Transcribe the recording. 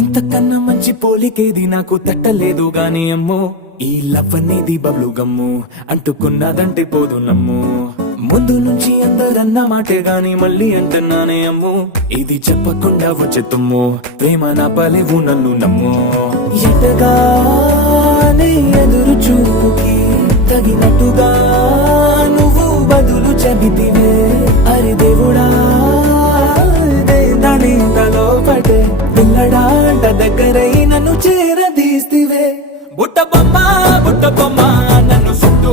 ఇంతకన్నా మంచి పోలికేది నాకు తట్టలేదు గాని అమ్మో, ఈ లవ్ అనేది బబ్లు గమ్ము, అంటుకున్నదంటే పోదు నమ్ము. ముందు నుంచి అందరన్న మాటే గాని మళ్ళీ అంటున్నానే అమ్ము, ఇది చెప్పకుండా వచ్చే తుమ్ము, ప్రేమ నా పలేవు నన్ను నమ్ము. ఎటగానే ఎదురు చూపుకి తగినట్టుగా నువ్వు బదులు చెబితివే, అరే దేవుడా దాని తలో పడే పిల్లడాంట దగ్గరై నన్ను చేరదీస్తివే. బుట్ట బొమ్మ నన్ను చుట్టూ